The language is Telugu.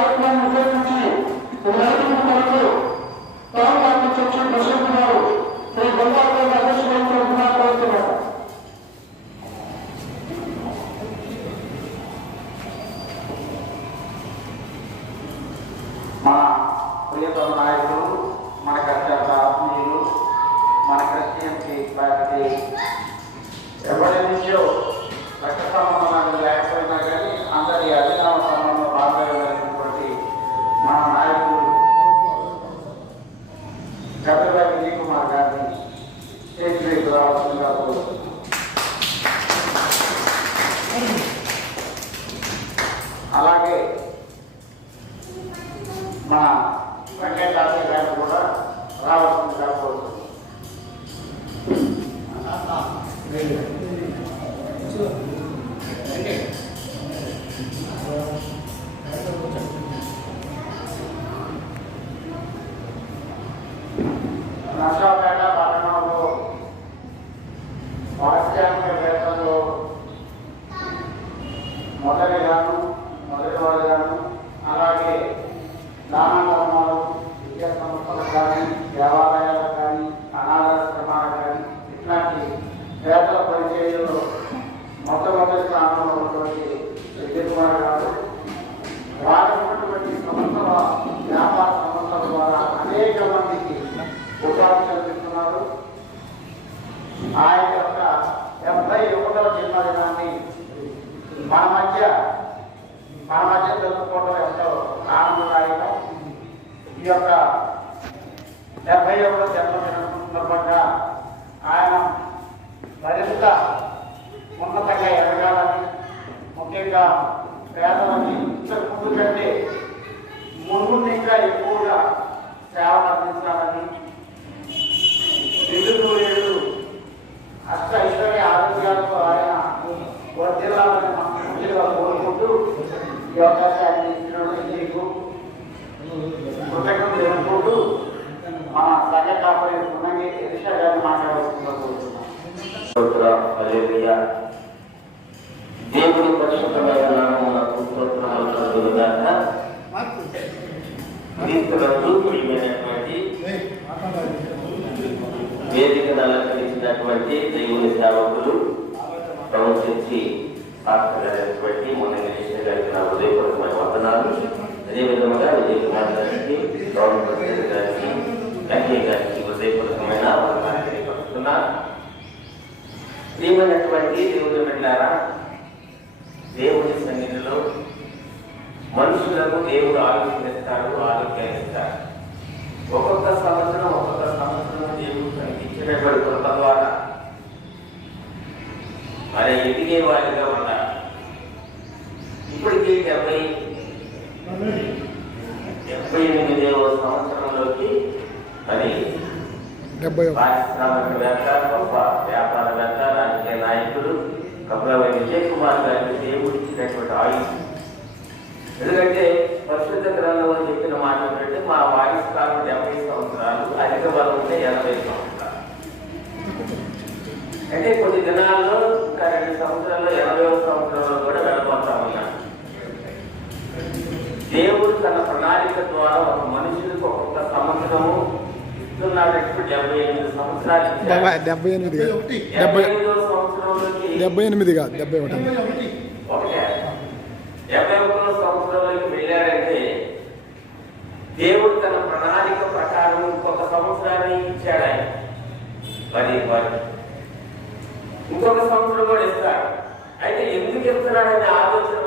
Lord, ఉన్నటువంటి సంస్థల వ్యాపార సంస్థల ద్వారా అనేక మందికి ఉపాధి కల్పిస్తున్నారు ఆ యొక్క డెబ్బై ఒకటవ జన్మదినాన్ని మన మధ్య మన మధ్య జరుపుకోవడం ఎంతో ఆనందదాయకం. ఈ యొక్క డెబ్బై ఒకటో జన్మదినం వర్ధిల్లాలని మనస్ఫూర్తిగా కోరుకుంటూ ఈ అవకాశాన్ని ఇచ్చినందుకు మీకు కృతజ్ఞతలు తెలుపుకుంటూ మన సంఘ కాపరి ఉన్నంగి గారిని దేవుని పరిశుద్ధమైన స్తోత్రములు ప్రియమైనటువంటి వేదికను అలంకరించినటువంటి దేవుని సేవకులు ప్రవచించి సాక్షిగారైనటువంటి మొన్న నిరీక్ష గారికి నా హృదయపూర్వకమైన వందనాలు అదేవిధంగా విజయ కుమార్ గారికి గౌరవ ప్రెసిడెంట్ గారికి వెంకయ్య గారికి హృదయపూర్వకమైన వందనాలు ప్రియమైనటువంటి దేవుని దేవుని సన్నిధిలో మనుషులకు దేవుడు ఆలోచనిస్తాడు ఆరోగ్యాన్ని ఒక్కొక్క సంవత్సరం ఒక్కొక్క సంవత్సరం దేవుడు కనిపించినటువంటి కృప ద్వారా మరి ఎదిగే వారిగా డెబ్బై డెబ్బై ఎనిమిదవ సంవత్సరంలోకి మరి పారిశ్రామికవేత్త గొప్ప వ్యాపారవేత్త రాజకీయ నాయకుడు కమలవై విజయ్ కుమార్ గారికి దేవుడు ఇచ్చినటువంటి ఆయుష్ ఎందుకంటే దేవుడు తన ప్రణాళిక ద్వారా ఒక మనుషులకు ఒక్కొక్క సంవత్సరము ఇస్తున్నాడంటే డెబ్బై ఎనిమిది సంవత్సరాలు ఇచ్చాడు. డెబ్బై ఎనిమిది కాదు. డెబ్బై ఎనిమిదో సంవత్సరంలోకి డెబ్బై ఎనిమిది కాదు డెబ్బై ఒకటి. డెబ్బై ఒకటో. సంవత్సరంలోకి వెళ్ళాడంటే దేవుడు తన ప్రణాళిక ప్రకారం ఇంకొక సంవత్సరాన్ని ఇచ్చాడు ఆయన. మరి మరి ఇంకొక సంవత్సరం కూడా ఇస్తాడు. అయితే ఎందుకు ఇస్తున్నాడనే ఆలోచన